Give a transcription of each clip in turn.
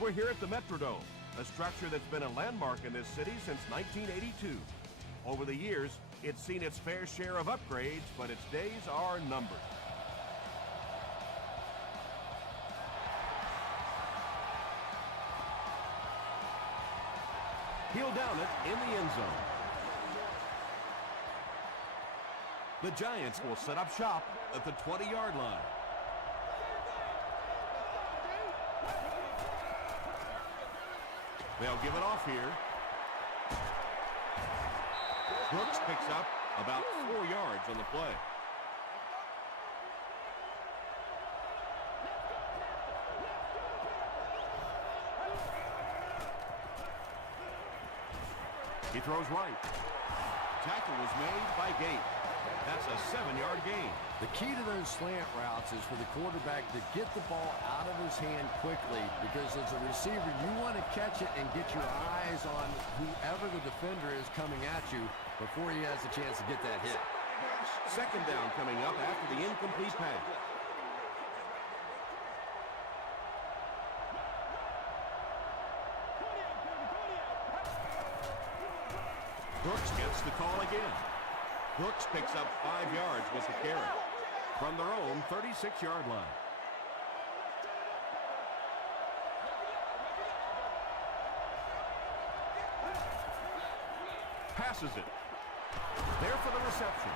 We're here at the Metrodome, a structure that's been a landmark in this city since 1982. Over the years, it's seen its fair share of upgrades, but its days are numbered. He'll down it in the end zone. The Giants will set up shop at the 20-yard line. They'll give it off here. Brooks picks up about 4 yards on the play. He throws right. Tackle was made by Gate. That's a 7-yard gain. The key to those slant routes is for the quarterback to get the ball out of his hand quickly, because as a receiver, you want to catch it and get your eyes on whoever the defender is coming at you before he has a chance to get that hit. Second down coming up after the incomplete pass. Brooks gets the call again. Brooks picks up 5 yards with the carry from their own 36-yard line. Passes it. There for the reception.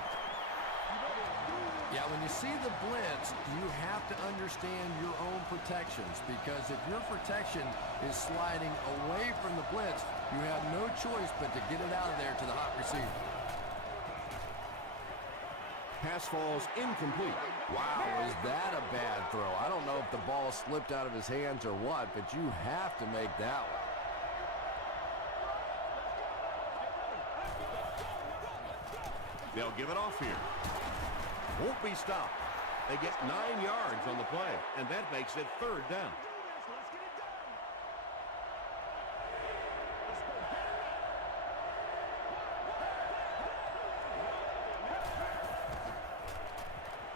Yeah, when you see the blitz, you have to understand your own protections, because if your protection is sliding away from the blitz, you have no choice but to get it out of there to the hot receiver. Pass falls incomplete. Wow, is that a bad throw? I don't know if the ball slipped out of his hands or what, but you have to make that one. They'll give it off here. Won't be stopped. They get 9 yards on the play, and that makes it third down.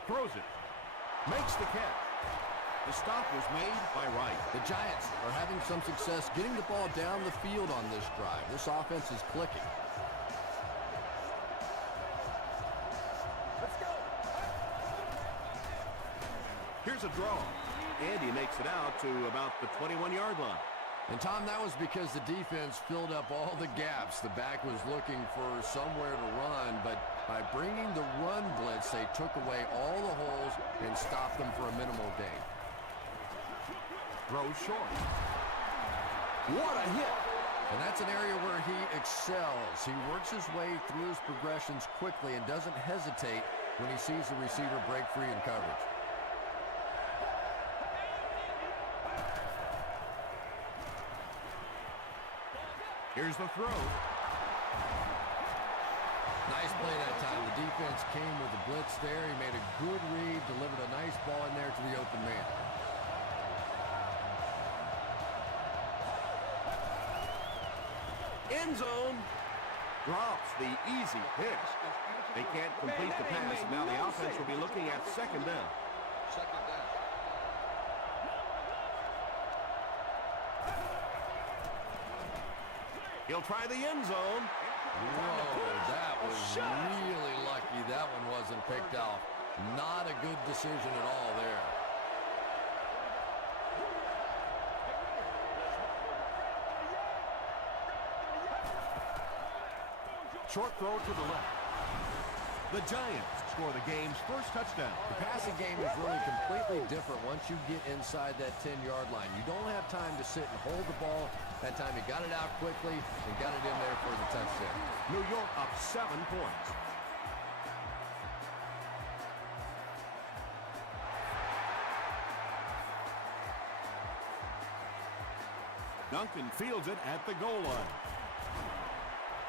Throws it. Makes the catch. The stop was made by Wright. The Giants are having some success getting the ball down the field on this drive. This offense is clicking. Let's go. Here's a draw. And he makes it out to about the 21-yard line. And, Tom, that was because the defense filled up all the gaps. The back was looking for somewhere to run, but by bringing the run blitz, they took away all the holes and stopped them for a minimal gain. Throws short. What a hit! And that's an area where he excels. He works his way through his progressions quickly and doesn't hesitate when he sees the receiver break free in coverage. Here's the throw. Nice play that time. The defense came with the blitz there. He made a good read, delivered a nice ball in there to the open man. End zone. Drops the easy pick. They can't complete the pass. Now the offense will be looking at second down. Second down. He'll try the end zone. Whoa, that was really lucky that one wasn't picked off. Not a good decision at all there. Short throw to the left. The Giants score the game's first touchdown. The passing game is really completely different once you get inside that 10-yard line. You don't have time to sit and hold the ball. That time you got it out quickly and got it in there for the touchdown. New York up 7 points. Duncan fields it at the goal line.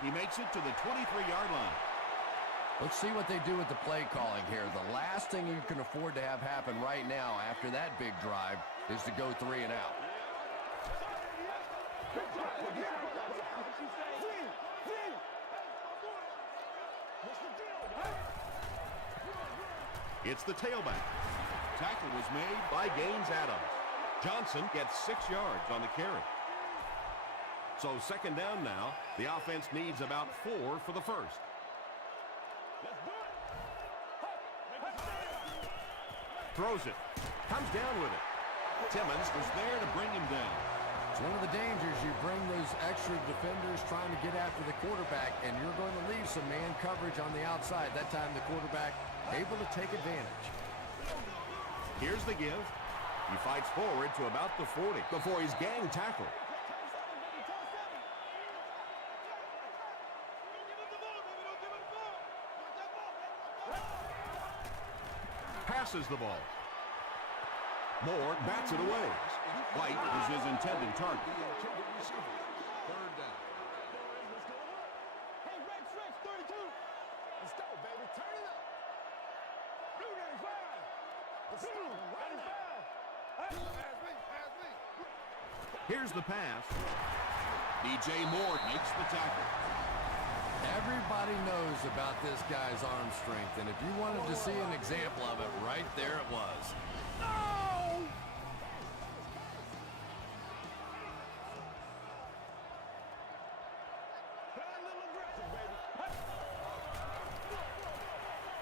He makes it to the 23-yard line. Let's see what they do with the play calling here. The last thing you can afford to have happen right now after that big drive is to go 3 and out. It's the tailback. Tackle was made by Gaines Adams. Johnson gets 6 yards on the carry. So second down now. The offense needs about 4 for the first. Throws it. Comes down with it. Timmons was there to bring him down. It's one of the dangers. You bring those extra defenders trying to get after the quarterback, and you're going to leave some man coverage on the outside. That time the quarterback able to take advantage. Here's the give. He fights forward to about the 40 before he's gang tackled. Passes the ball. Moore bats it away. White is his intended target. Third down. Hey, Rex, 32. Let's go, baby. Turn it up. Blue 95. Let's go. Right now. Pass me. Here's the pass. DJ Moore makes the tackle. Everybody knows about this guy's arm strength, and if you wanted to see an example of it, right there it was. No!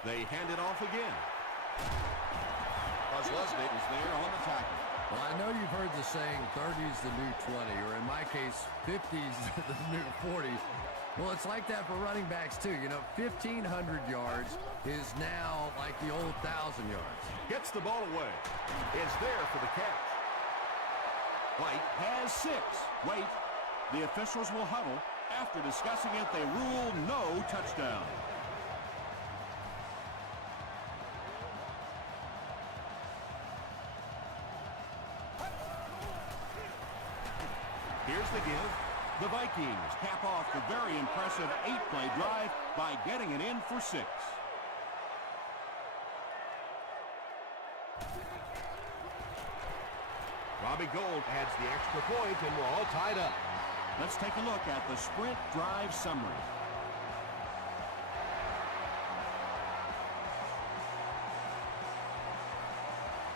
They hand it off again. Lesnick is there on the tackle. Well, I know you've heard the saying 30's the new 20, or in my case, 50's the new 40. Well, it's like that for running backs, too. You know, 1,500 yards is now like the old 1,000 yards. Gets the ball away. It's there for the catch. White has 6. Wait. The officials will huddle. After discussing it, they rule no touchdown. Here's the give. The Vikings cap off the very impressive 8-play drive by getting it in for 6. Robbie Gould adds the extra point, and we're all tied up. Let's take a look at the sprint drive summary.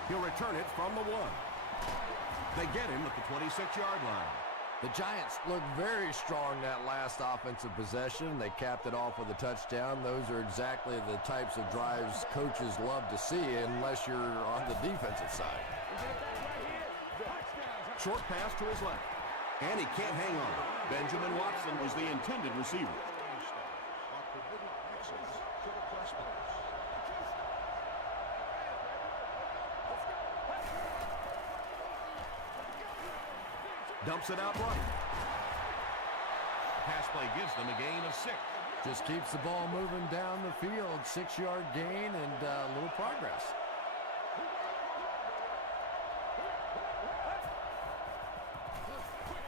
He'll return it from the 1. They get him at the 26-yard line. The Giants look very strong that last offensive possession. They capped it off with a touchdown. Those are exactly the types of drives coaches love to see unless you're on the defensive side. Short pass to his left. And he can't hang on. Benjamin Watson was the intended receiver. Dumps it out right. Pass play gives them a gain of 6. Just keeps the ball moving down the field. 6-yard gain and a little progress.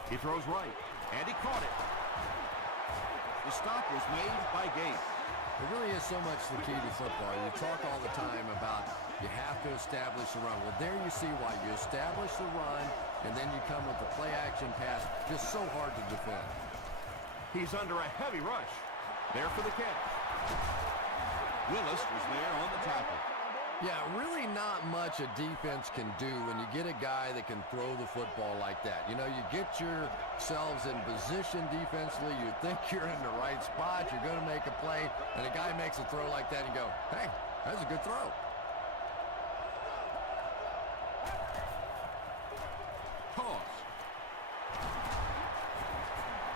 He throws right, and he caught it. The stop was made by Gates. It really is so much the key to football. You talk all the time about you have to establish the run. Well, there you see why. You establish the run, and then you come with the play-action pass. Just so hard to defend. He's under a heavy rush. There for the catch. Willis was there on the tackle. Yeah, really not much a defense can do when you get a guy that can throw the football like that. You know, you get yourselves in position defensively. You think you're in the right spot. You're going to make a play, and a guy makes a throw like that, and you go, hey, that's a good throw. Toss.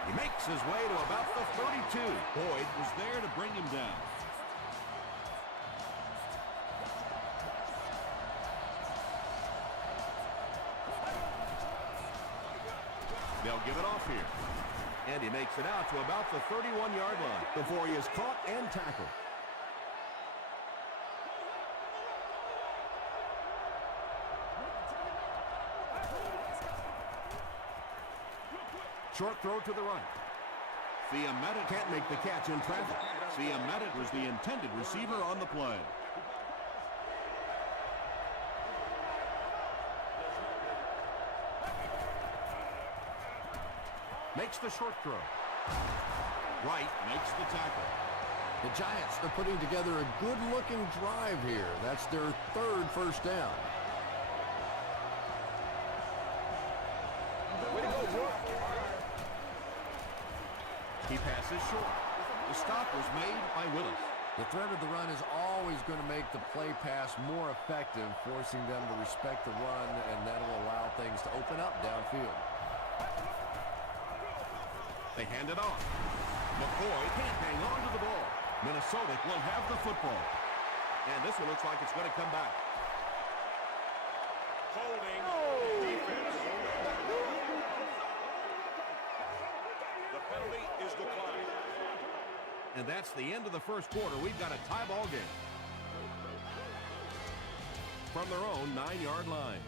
He makes his way to about the 32. Boyd was there to bring him down. They'll give it off here. And he makes it out to about the 31-yard line before he is caught and tackled. Short throw to the right. Fiametti Can't make the catch in traffic. Fiametti was the intended receiver on the play. Makes the short throw. Wright makes the tackle. The Giants are putting together a good-looking drive here. That's their 3rd first down. He passes short. The stop was made by Willis. The threat of the run is always going to make the play pass more effective, forcing them to respect the run, and that'll allow things to open up downfield. They hand it off. McCoy can't hang on to the ball. Minnesota will have the football. And this one looks like it's going to come back. Holding defense. The penalty is declined. And that's the end of the first quarter. We've got a tie ball game. From their own 9-yard line.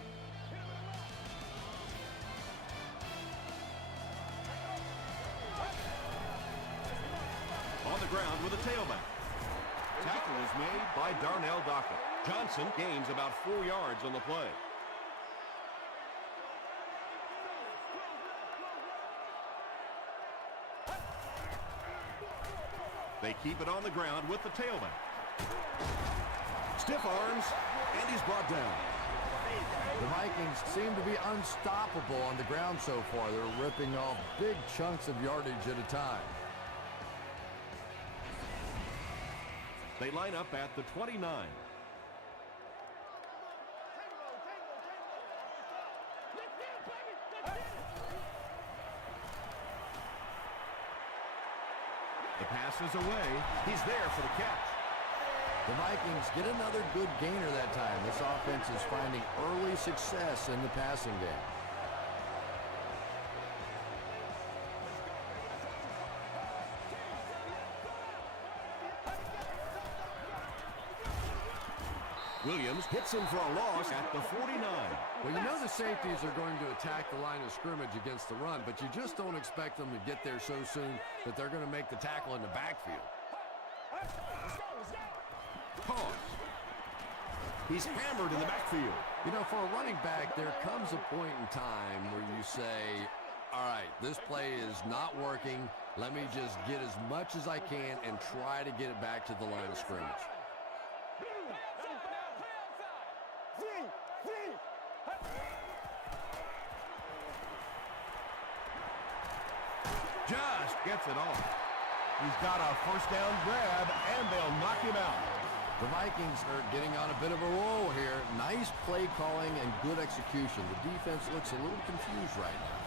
On the ground with a tailback. Tackle is made by Darnell Dockett. Johnson gains about 4 yards on the play. They keep it on the ground with the tailback. Stiff arms, and he's brought down. The Vikings seem to be unstoppable on the ground so far. They're ripping off big chunks of yardage at a time. They line up at the 29. The pass is away. He's there for the catch. The Vikings get another good gainer that time. This offense is finding early success in the passing game. Williams hits him for a loss at the 49. Well, you know the safeties are going to attack the line of scrimmage against the run, but you just don't expect them to get there so soon that they're going to make the tackle in the backfield. Pause. He's hammered in the backfield. You know, for a running back, there comes a point in time where you say, all right, this play is not working. Let me just get as much as I can and try to get it back to the line of scrimmage. Just gets it off. He's got a first down grab, and they'll knock him out. The Vikings are getting on a bit of a roll here. Nice play calling and good execution. The defense looks a little confused right now.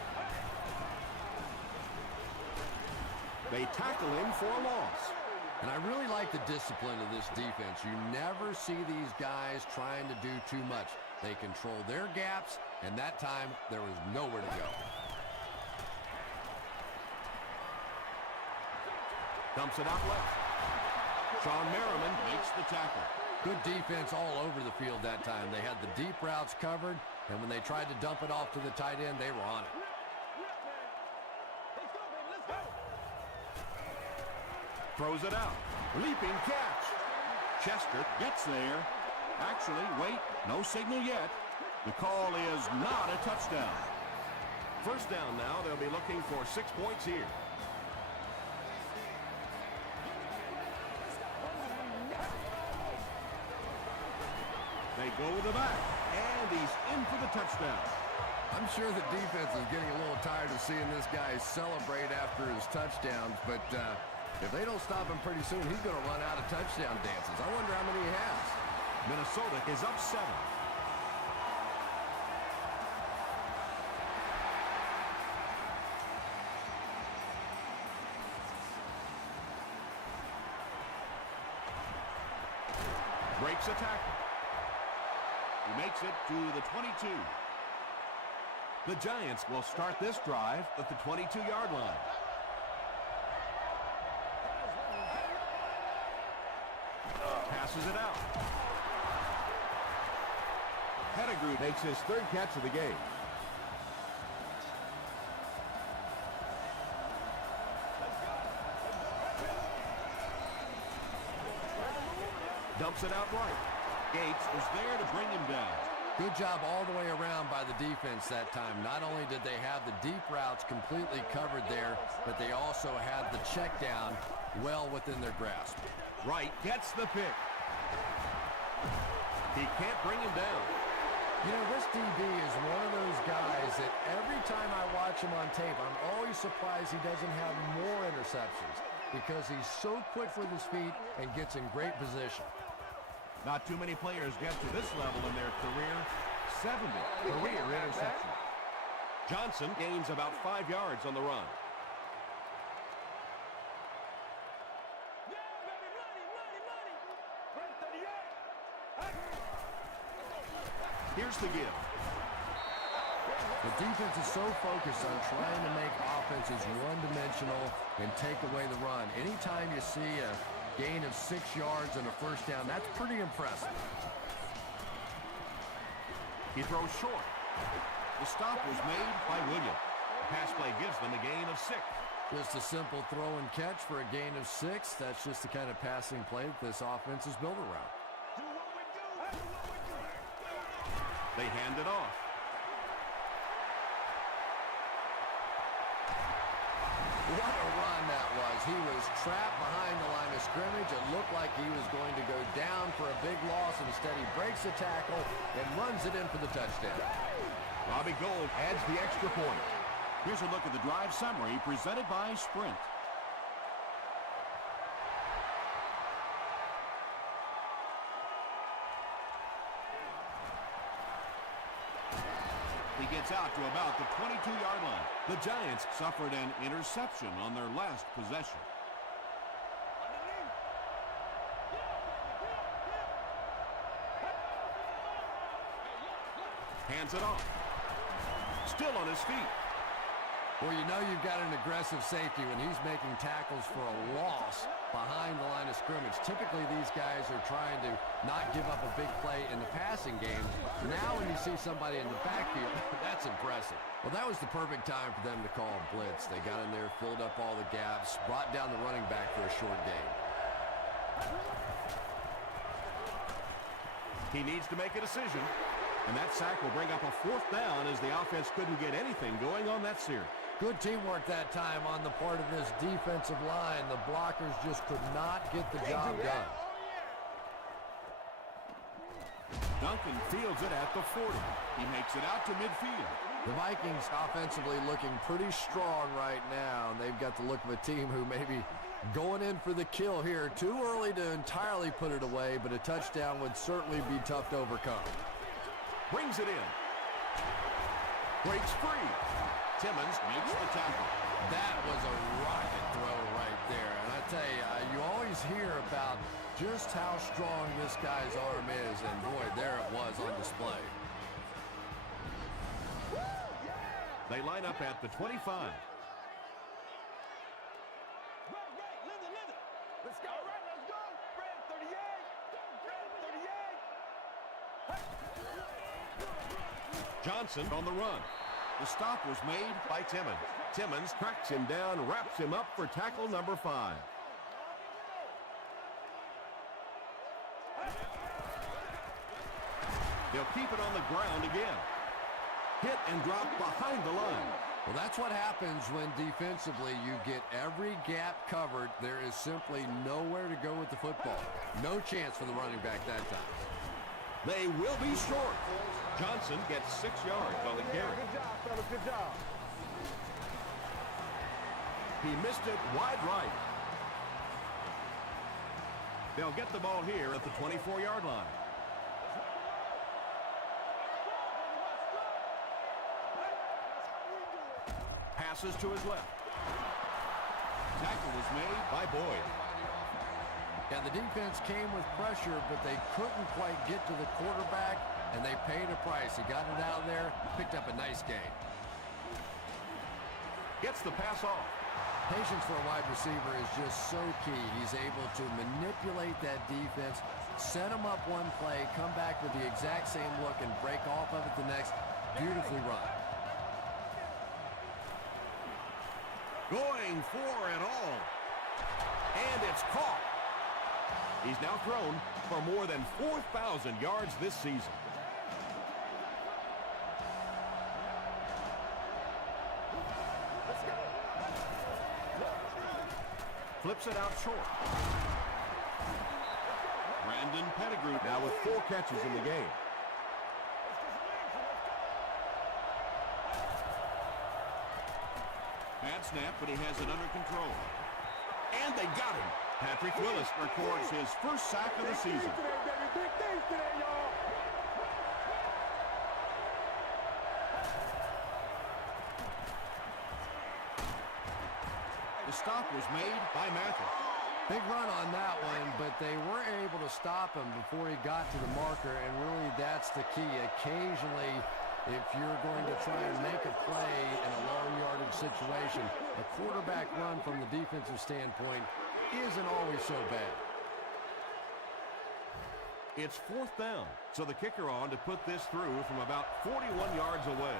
They tackle him for a loss. And I really like the discipline of this defense. You never see these guys trying to do too much. They control their gaps, and that time there was nowhere to go. Dumps it out left. Sean Merriman makes the tackle. Good defense all over the field that time. They had the deep routes covered, and when they tried to dump it off to the tight end, they were on it. Throws it out. Leaping catch. Chester gets there. Actually, wait, no signal yet. The call is not a touchdown. First down now. They'll be looking for 6 points here. They go with the back, and he's in for the touchdown. I'm sure the defense is getting a little tired of seeing this guy celebrate after his touchdowns, but if they don't stop him pretty soon, he's going to run out of touchdown dances. I wonder how many he has. Minnesota is up 7. Breaks a tackle. He makes it to the 22. The Giants will start this drive at the 22-yard line. Passes it out. Pettigrew makes his 3rd catch of the game. Dumps it out right. Gates is there to bring him down. Good job all the way around by the defense that time. Not only did they have the deep routes completely covered there, but they also had the check down well within their grasp. Wright gets the pick. He can't bring him down. You know, this DB is one of those guys that every time I watch watch him on tape, I'm always surprised he doesn't have more interceptions because he's so quick with his feet and gets in great position. Not too many players get to this level in their career. 70 career interceptions. Johnson gains about 5 yards on the run. Here's the give. The defense is so focused on trying to make offenses one-dimensional and take away the run. Anytime you see a gain of 6 yards and a first down, that's pretty impressive. He throws short. The stop was made by Williams. The pass play gives them a gain of 6. Just a simple throw and catch for a gain of 6. That's just the kind of passing play that this offense is built around. They hand it off. What a run that was. He was trapped behind the line of scrimmage. It looked like he was going to go down for a big loss. Instead, he breaks the tackle and runs it in for the touchdown. Robbie Gould adds the extra point. Here's a look at the drive summary presented by Sprint. He gets out to about the 22-yard line. The Giants suffered an interception on their last possession. Hands it off. Still on his feet. Well, you know you've got an aggressive safety when he's making tackles for a loss behind the line of scrimmage. Typically, these guys are trying to not give up a big play in the passing game. Now when you see somebody in the backfield, that's impressive. Well, that was the perfect time for them to call a blitz. They got in there, filled up all the gaps, brought down the running back for a short gain. He needs to make a decision. And that sack will bring up a 4th down as the offense couldn't get anything going on that series. Good teamwork that time on the part of this defensive line. The blockers just could not get the job done. Duncan fields it at the 40. He makes it out to midfield. The Vikings offensively looking pretty strong right now. And they've got the look of a team who may be going in for the kill here. Too early to entirely put it away, but a touchdown would certainly be tough to overcome. Brings it in. Breaks free. Timmons makes the tackle. That was a rocket throw right there. And I tell you, you always hear about just how strong this guy's arm is. And boy, there it was on display. They line up at the 25. Let's go. All right, let's go. Brad 38. Brad 38. Johnson on the run. The stop was made by Timmons. Timmons tracks him down, wraps him up for tackle number 5. They'll keep it on the ground again. Hit and drop behind the line. Well, that's what happens when defensively you get every gap covered. There is simply nowhere to go with the football. No chance for the running back that time. They will be short. Johnson gets 6 yards on the carry. Good job, fellas. Good job. He missed it wide right. They'll get the ball here at the 24-yard line. Passes to his left. Tackle was made by Boyd. Yeah, the defense came with pressure, but they couldn't quite get to the quarterback, and they paid a price. He got it out of there, picked up a nice gain. Gets the pass off. Patience for a wide receiver is just so key. He's able to manipulate that defense, set them up one play, come back with the exact same look, and break off of it the next. Beautifully run. Going for it all. And it's caught. He's now thrown for more than 4,000 yards this season. Flips it out short. Brandon Pettigrew now with 4 catches in the game. Bad snap, but he has it under control. And they got him. Patrick Willis records his first sack of the season. Big things today, y'all. The stop was made by Mathis. Big run on that one, but they weren't able to stop him before he got to the marker, and really that's the key. Occasionally, if you're going to try and make a play in a long yardage situation, a quarterback run from the defensive standpoint isn't always so bad. It's 4th down, so the kicker on to put this through from about 41 yards away.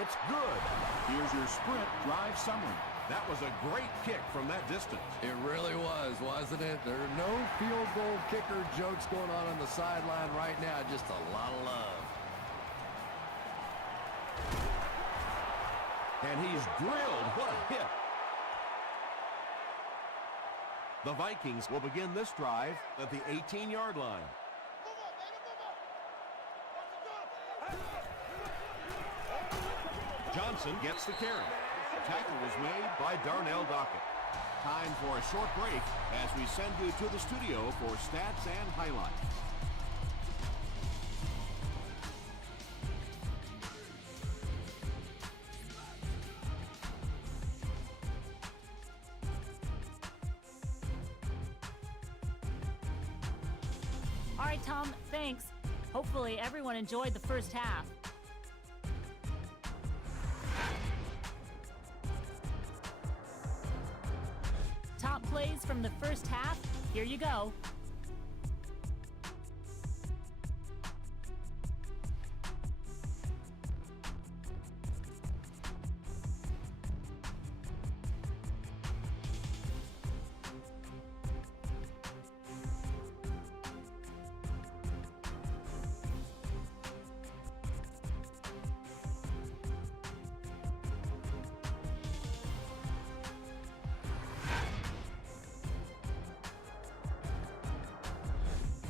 It's good. Here's your sprint drive summary. That was a great kick from that distance. It really was, wasn't it? There are no field goal kicker jokes going on the sideline right now, just a lot of love. And he's drilled. What a hit. The Vikings will begin this drive at the 18-yard line. Johnson gets the carry. Tackle was made by Darnell Dockett. Time for a short break as we send you to the studio for stats and highlights. All right, Tom, thanks. Hopefully everyone enjoyed the first half. Top plays from the first half, here you go.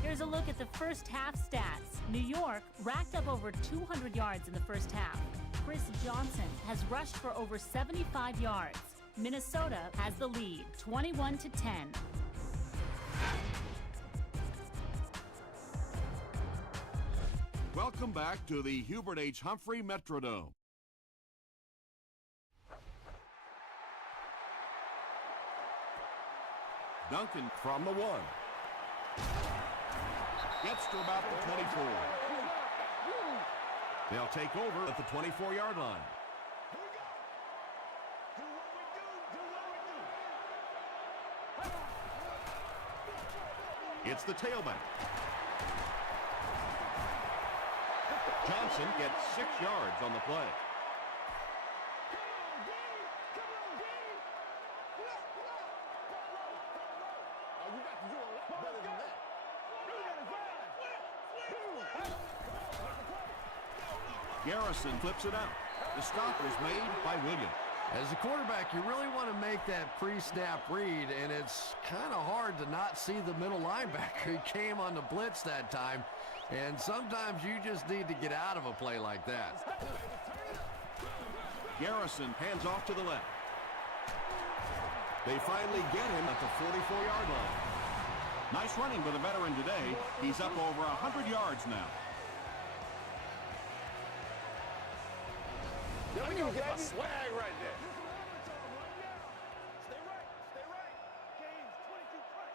Here's a look at the first half stats. New York racked up over 200 yards in the first half. Chris Johnson has rushed for over 75 yards. Minnesota has the lead, 21-10. Welcome back to the Hubert H. Humphrey Metrodome. Duncan from the 1. Gets to about the 24. They'll take over at the 24-yard line. It's the tailback. Johnson gets 6 yards on the play. Garrison flips it out. The stop was made by Williams. As a quarterback, you really want to make that pre-snap read, and it's kind of hard to not see the middle linebacker. He came on the blitz that time, and sometimes you just need to get out of a play like that. Garrison hands off to the left. They finally get him at the 44-yard line. Nice running by the veteran today. He's up over 100 yards now. Let me get my swag right there. Stay right. Games 22 plus.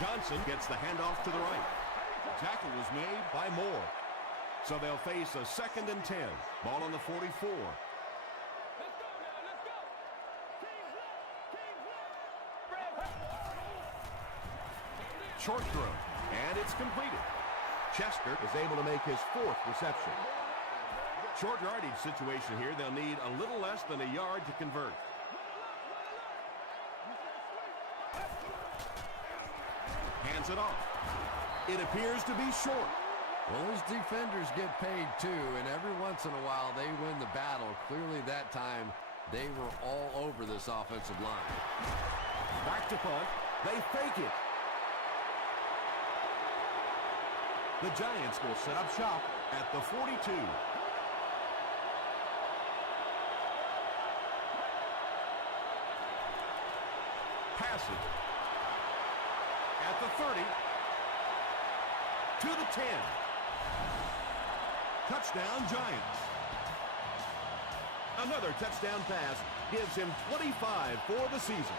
Johnson gets the handoff to the right. Tackle was made by Moore. So they'll face a 2nd and 10. Ball on the 44. Let's go now, let's go. Teams left. Short throw, and it's completed. Chester is able to make his 4th reception. Short yardage situation here. They'll need a little less than a yard to convert. Hands it off. It appears to be short. Well, those defenders get paid too, and every once in a while they win the battle. Clearly that time they were all over this offensive line. Back to punt. They fake it. The Giants will set up shop at the 42. Pass it. At the 30. To the 10. Touchdown, Giants. Another touchdown pass gives him 25 for the season.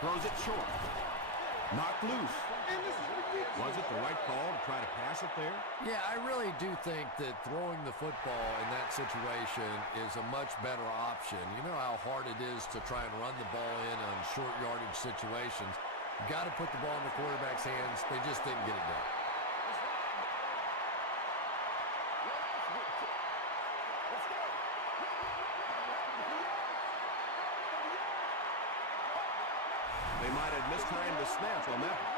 Throws it short. Knocked loose. Was it the right call to try to pass it there? Yeah, I really do think that throwing the football in that situation is a much better option. You know how hard it is to try and run the ball in on short yardage situations. You got to put the ball in the quarterback's hands. They just didn't get it done. They might have mistimed the snap on that one.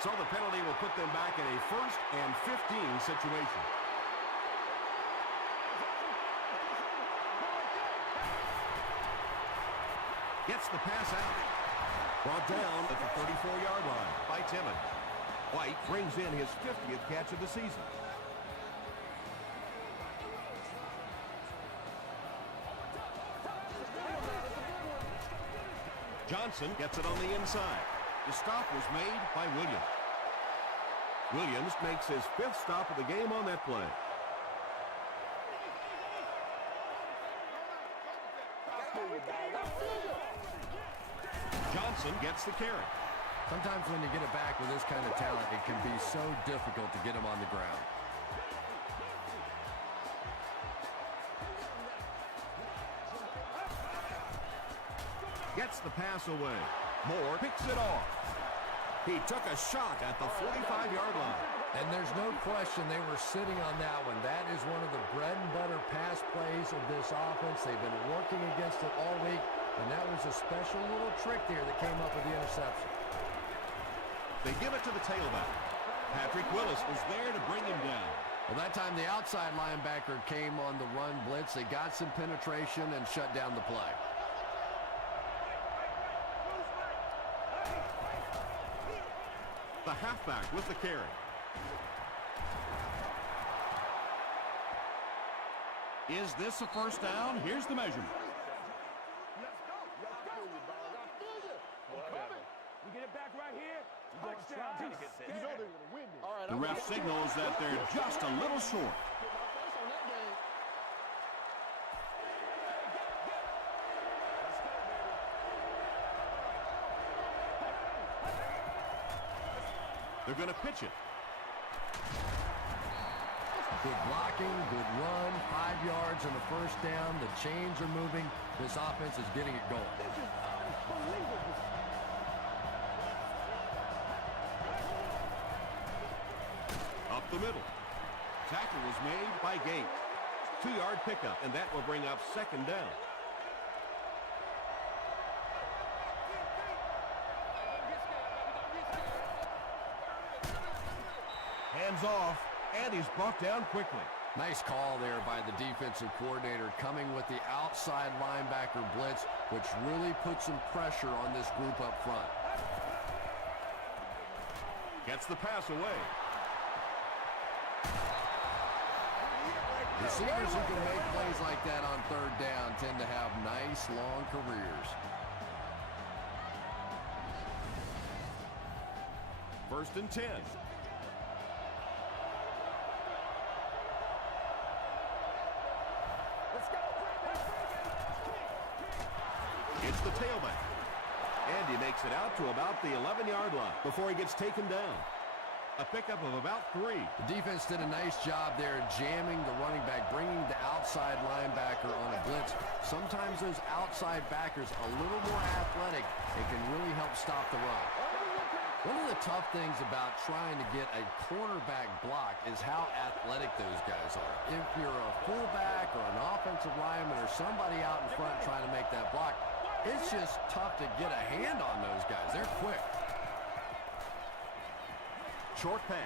So the penalty will put them back in a 1st and 15 situation. Gets the pass out. Brought down at the 34-yard line by Timmons. White brings in his 50th catch of the season. Johnson gets it on the inside. The stop was made by Williams. Williams makes his 5th stop of the game on that play. Johnson gets the carry. Sometimes when you get it back with this kind of talent, it can be so difficult to get him on the ground. Gets the pass away. Moore picks it off. He took a shot at the 45-yard line. And there's no question they were sitting on that one. That is one of the bread and butter pass plays of this offense. They've been working against it all week, and that was a special little trick there that came up with the interception. They give it to the tailback. Patrick Willis was there to bring him down. Well, that time the outside linebacker came on the run blitz. They got some penetration and shut down the play. The halfback with the carry. Is this a first down? Here's the measurement. We get it back right here. Touchdown. You know they're going to win this. The ref signals that they're just a little short. They're going to pitch it. Good blocking, good run, 5 yards and a first down. The chains are moving. This offense is getting it going. Up the middle. Tackle was made by Gates. 2-yard pickup, and that will bring up 2nd down. Hands off, and he's brought down quickly. Nice call there by the defensive coordinator, coming with the outside linebacker blitz, which really puts some pressure on this group up front. Gets the pass away. Receivers who can make plays like that on 3rd down tend to have nice, long careers. 1st and 10. It's the tailback. And he makes it out to about the 11-yard line before he gets taken down. A pickup of about 3. The defense did a nice job there jamming the running back, bringing the outside linebacker on a blitz. Sometimes those outside backers a little more athletic and can really help stop the run. One of the tough things about trying to get a cornerback block is how athletic those guys are. If you're a fullback or an offensive lineman or somebody out in front trying to make that block, it's just tough to get a hand on those guys. They're quick. Short pass.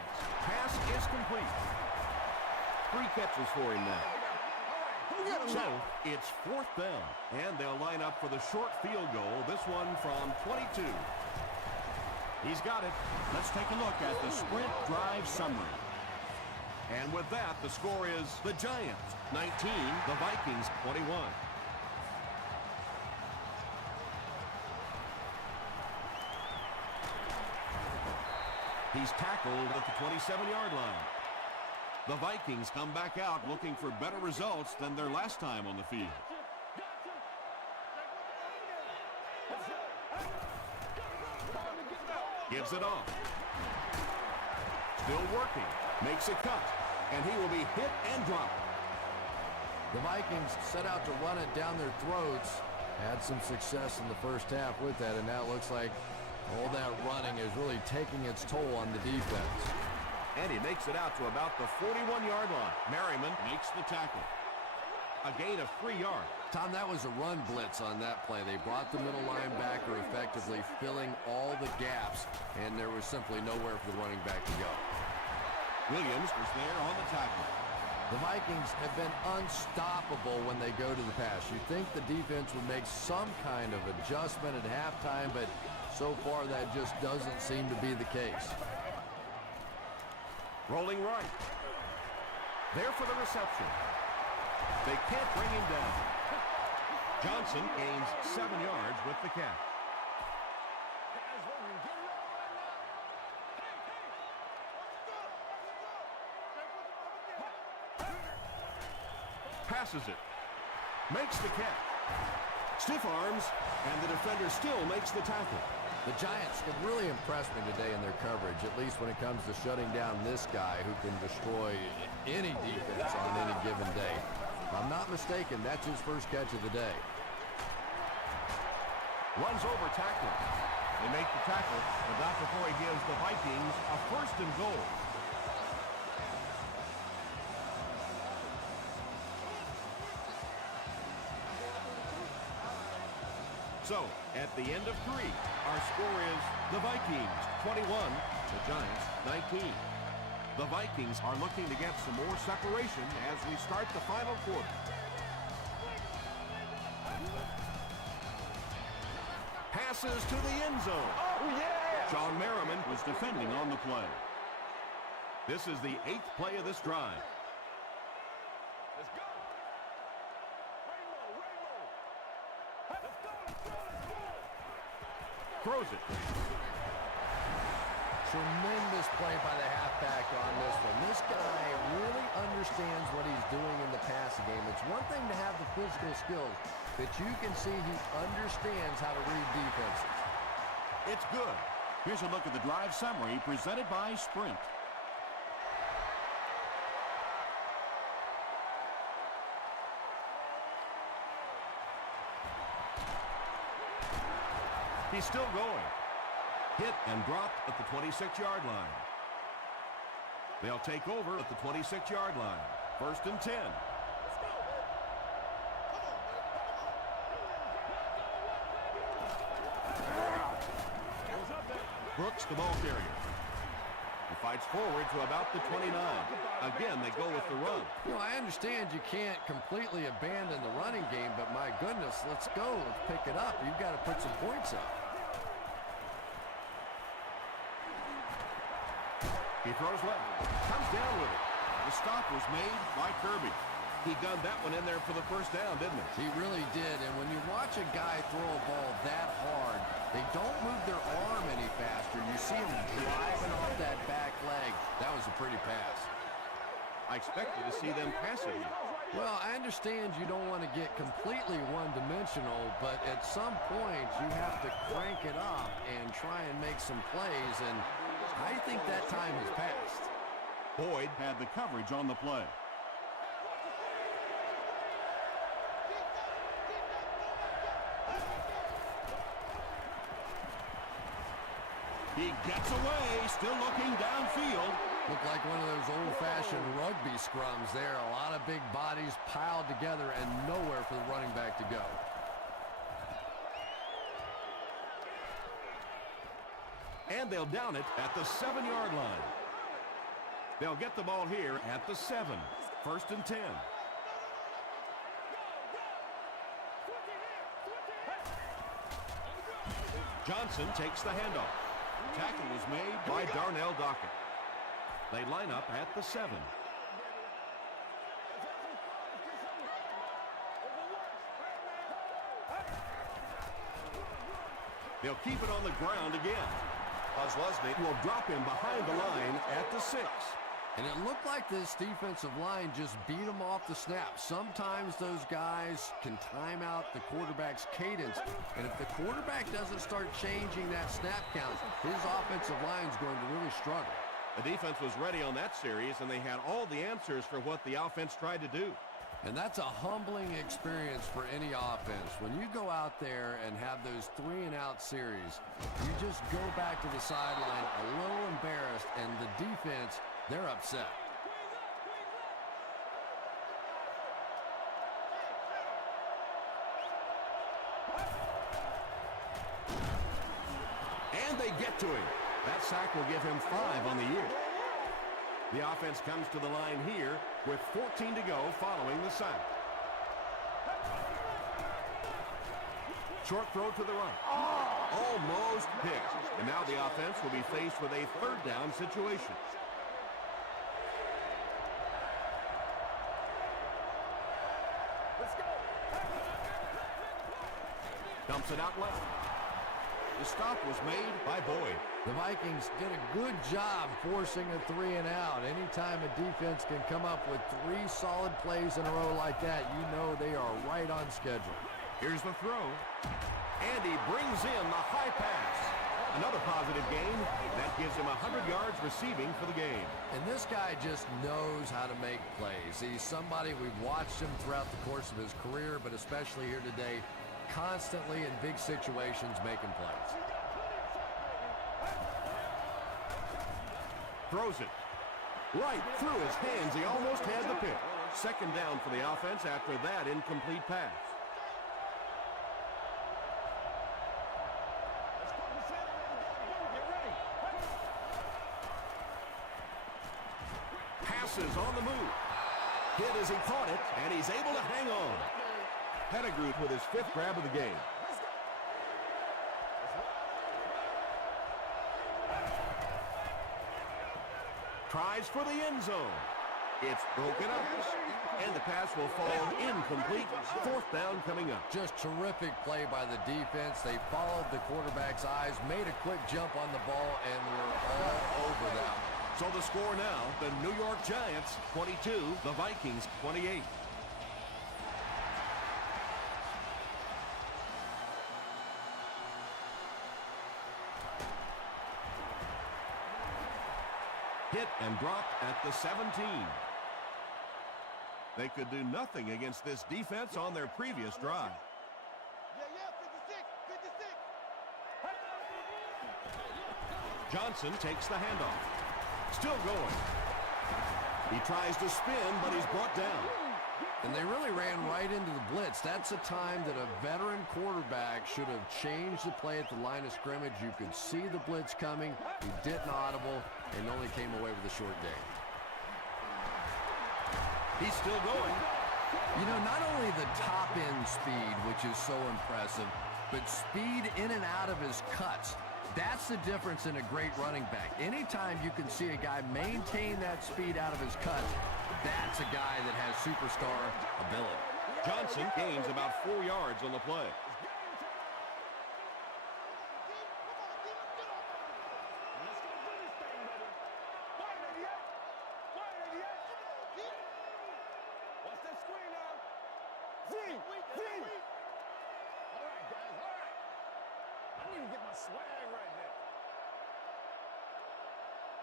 Pass is complete. 3 catches for him now. So, it's 4th down, and they'll line up for the short field goal, this one from 22. He's got it. Let's take a look at the sprint drive summary. And with that, the score is the Giants 19, the Vikings 21. He's tackled at the 27-yard line. The Vikings come back out looking for better results than their last time on the field. Gives it off. Still working. Makes a cut. And he will be hit and dropped. The Vikings set out to run it down their throats. Had some success in the first half with that, and now it looks like all that running is really taking its toll on the defense. And he makes it out to about the 41-yard line. Merriman makes the tackle. A gain of 3 yards. Tom, that was a run blitz on that play. They brought the middle linebacker effectively filling all the gaps, and there was simply nowhere for the running back to go. Williams was there on the tackle. The Vikings have been unstoppable when they go to the pass. You'd think the defense would make some kind of adjustment at halftime, but so far that just doesn't seem to be the case. Rolling right. There for the reception. They can't bring him down. Johnson gains 7 yards with the catch. Passes it. Makes the catch. Stiff arms, and the defender still makes the tackle. The Giants have really impressed me today in their coverage, at least when it comes to shutting down this guy who can destroy any defense on any given day. If I'm not mistaken, that's his first catch of the day. Runs over tackler. They make the tackle, but not before he gives the Vikings a 1st and goal. So, at the end of 3, our score is the Vikings 21, the Giants 19. The Vikings are looking to get some more separation as we start the final quarter. Passes to the end zone. Oh, yeah! Sean Merriman was defending on the play. This is the 8th play of this drive. Let's go! Rainbow, rainbow! Let's go, let's go, let's go! Throws it. Tremendous play by the halfback on this one. This guy really understands what he's doing in the passing game. It's one thing to have the physical skills, but you can see he understands how to read defenses. It's good. Here's a look at the drive summary presented by Sprint. He's still going. Hit and dropped at the 26-yard line. They'll take over at the 26-yard line. 1st and 10. Brooks, the ball carrier. He fights forward to about the 29. Again, they go with the run. You know, I understand you can't completely abandon the running game, but my goodness, let's go. Let's pick it up. You've got to put some points up. He throws left. Comes down with it. The stop was made by Kirby. He gunned that one in there for the 1st down, didn't he? He really did, and when you watch a guy throw a ball that hard, they don't move their arm any faster. You see him driving off that back leg. That was a pretty pass. I expected to see them pass it here. Well, I understand you don't want to get completely one-dimensional, but at some point you have to crank it up and try and make some plays, and I think that time has passed. Boyd had the coverage on the play. He gets away, still looking downfield. Looked like one of those old-fashioned rugby scrums there. A lot of big bodies piled together and nowhere for the running back to go. And they'll down it at the 7-yard line. They'll get the ball here at the 7. 1st and 10. Johnson takes the handoff. Tackle was made. By Darnell Dockett. They line up at the 7. They'll keep it on the ground again. Ozlesny will drop him behind the line at the 6. And it looked like this defensive line just beat them off the snap. Sometimes those guys can time out the quarterback's cadence, and if the quarterback doesn't start changing that snap count, his offensive line is going to really struggle. The defense was ready on that series, and they had all the answers for what the offense tried to do. And that's a humbling experience for any offense. When you go out there and have those 3-and-out series, you just go back to the sideline a little embarrassed, and the defense, they're upset. And they get to him. That sack will give him 5 on the year. The offense comes to the line here with 14 to go following the sack. Short throw to the right. Almost picked. And now the offense will be faced with a 3rd down situation. Dumps it out left. The stop was made by Boyd. The Vikings did a good job forcing a 3-and-out. Anytime a defense can come up with 3 solid plays in a row like that, you know they are right on schedule. Here's the throw. And he brings in the high pass. Another positive gain. That gives him 100 yards receiving for the game. And this guy just knows how to make plays. He's somebody we've watched him throughout the course of his career, but especially here today, constantly in big situations making plays. Throws it right through his hands. He almost had the pick. 2nd down for the offense after that incomplete pass. Passes on the move. Hit as he caught it, and he's able to hang on. Pettigrew with his 5th grab of the game. Tries for the end zone. It's broken up. And the pass will fall incomplete. 4th down coming up. Just terrific play by the defense. They followed the quarterback's eyes, made a quick jump on the ball, and were all over that. So the score now, the New York Giants 22, the Vikings 28. Hit and dropped at the 17. They could do nothing against this defense on their previous drive. Johnson takes the handoff. Still going. He tries to spin, but he's brought down. And they really ran right into the blitz. That's a time that a veteran quarterback should have changed the play at the line of scrimmage. You could see the blitz coming. He didn't audible and only came away with a short gain. He's still going. You know, not only the top end speed, which is so impressive, but speed in and out of his cuts. That's the difference in a great running back. Anytime you can see a guy maintain that speed out of his cuts, that's a guy that has superstar ability. Johnson gains about 4 yards on the play. Swag right there.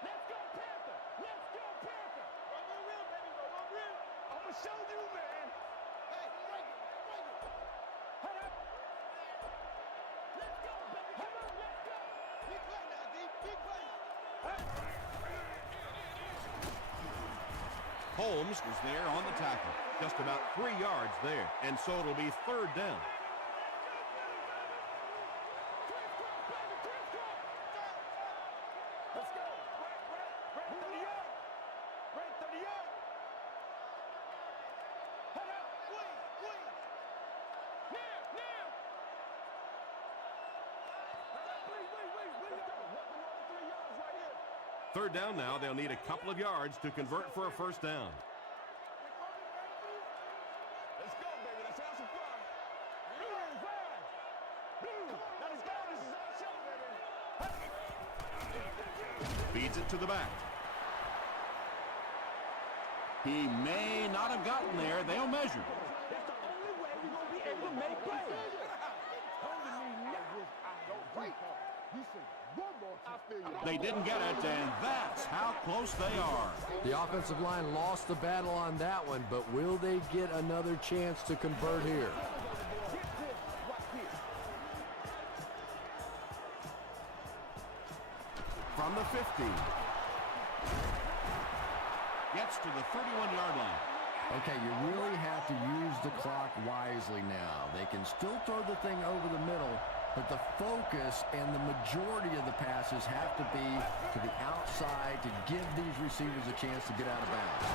Let's go, Panther! Let's go, Panther! Roll on real, baby. Roll on real. I'm going to show you, man. Hey, break it. Hold up. Let's go, baby. Come on, let's go. Big play now, D. Big play. Holmes was there on the tackle. Just about 3 yards there. And so it'll be 3rd down. Third down now. They'll need a couple of yards to convert for a first down. Let's go, baby. Let's have some fun. Blue, flag. Blue. Now let's go. This is our show, baby. Feeds it to the back. He may not have gotten there. They'll measure. That's the only way we're going to be able to make plays. They didn't get it, and that's how close they are. The offensive line lost the battle on that one, but will they get another chance to convert here? From the 50. Gets to the 31-yard line. Okay, you really have to use the clock wisely now. They can still throw the thing over the middle, but the focus and the majority of the passes have to be to the outside to give these receivers a chance to get out of bounds.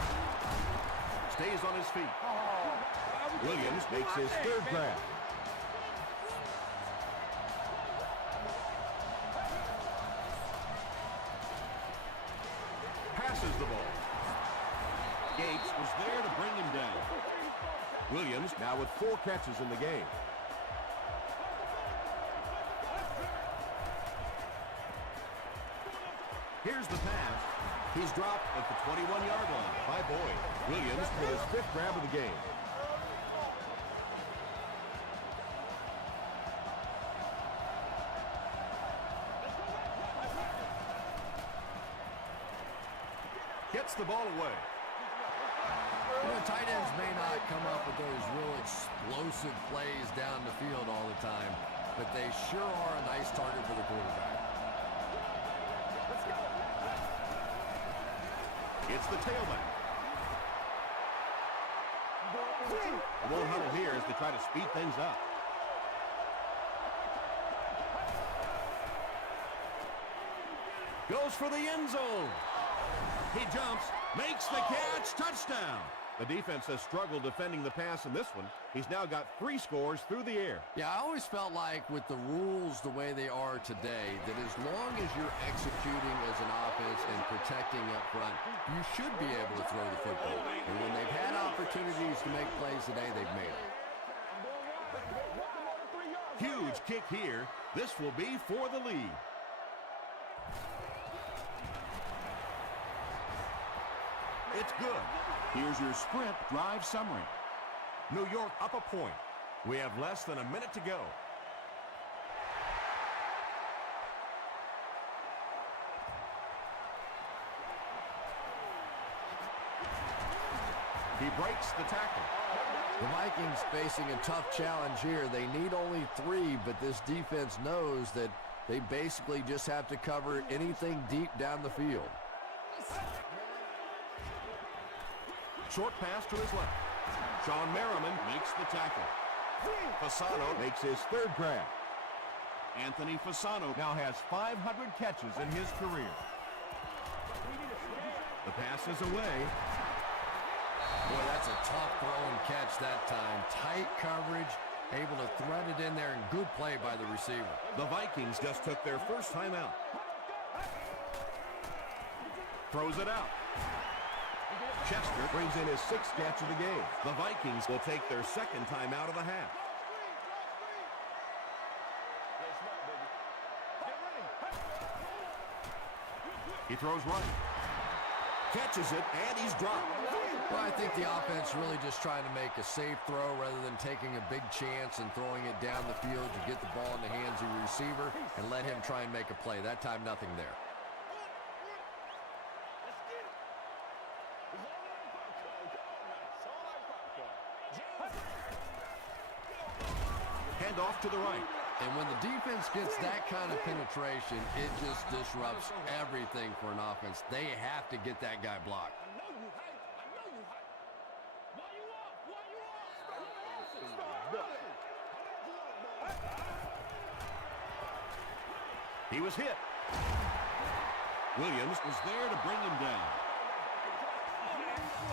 Stays on his feet. Williams makes his third grab. Passes the ball. Gates was there to bring him down. Williams now with 4 catches in the game. Here's the pass. He's dropped at the 21-yard line by Boyd. Williams with his 5th grab of the game. Gets the ball away. You know, tight ends may not come up with those real explosive plays down the field all the time, but they sure are a nice target for the quarterback. It's the tailback. The whole huddle here is to try to speed things up. Goes for the end zone. He jumps, makes the catch, touchdown. The defense has struggled defending the pass in this one. He's now got 3 scores through the air. Yeah, I always felt like with the rules the way they are today, that as long as you're executing as an offense and protecting up front, you should be able to throw the football. And when they've had opportunities to make plays today, they've made them. Huge kick here. This will be for the lead. It's good. Here's your sprint drive summary. New York up a point. We have less than a minute to go. He breaks the tackle. The Vikings facing a tough challenge here. They need only 3, but this defense knows that they basically just have to cover anything deep down the field. Short pass to his left. Sean Merriman Makes the tackle. Fasano makes his 3rd grab. Anthony Fasano Now has 500 catches in his career. The pass is away. Boy, that's a tough throw and catch that time. Tight coverage, able to thread it in there, and good play by the receiver. The Vikings just took their first time out. Throws it out. Chester brings in his 6th catch of the game. The Vikings will take their 2nd time out of the half. He throws right. Catches it, and he's dropped. Well, I think the offense really just trying to make a safe throw rather than taking a big chance and throwing it down the field to get the ball in the hands of the receiver and let him try and make a play. That time, nothing there. Hand off to the right. And when the defense gets that kind of penetration, it just disrupts everything for an offense. They have to get that guy blocked. He was hit. Williams was there to bring him down.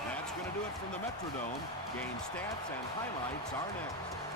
That's going to do it from the Metrodome. Game stats and highlights are next.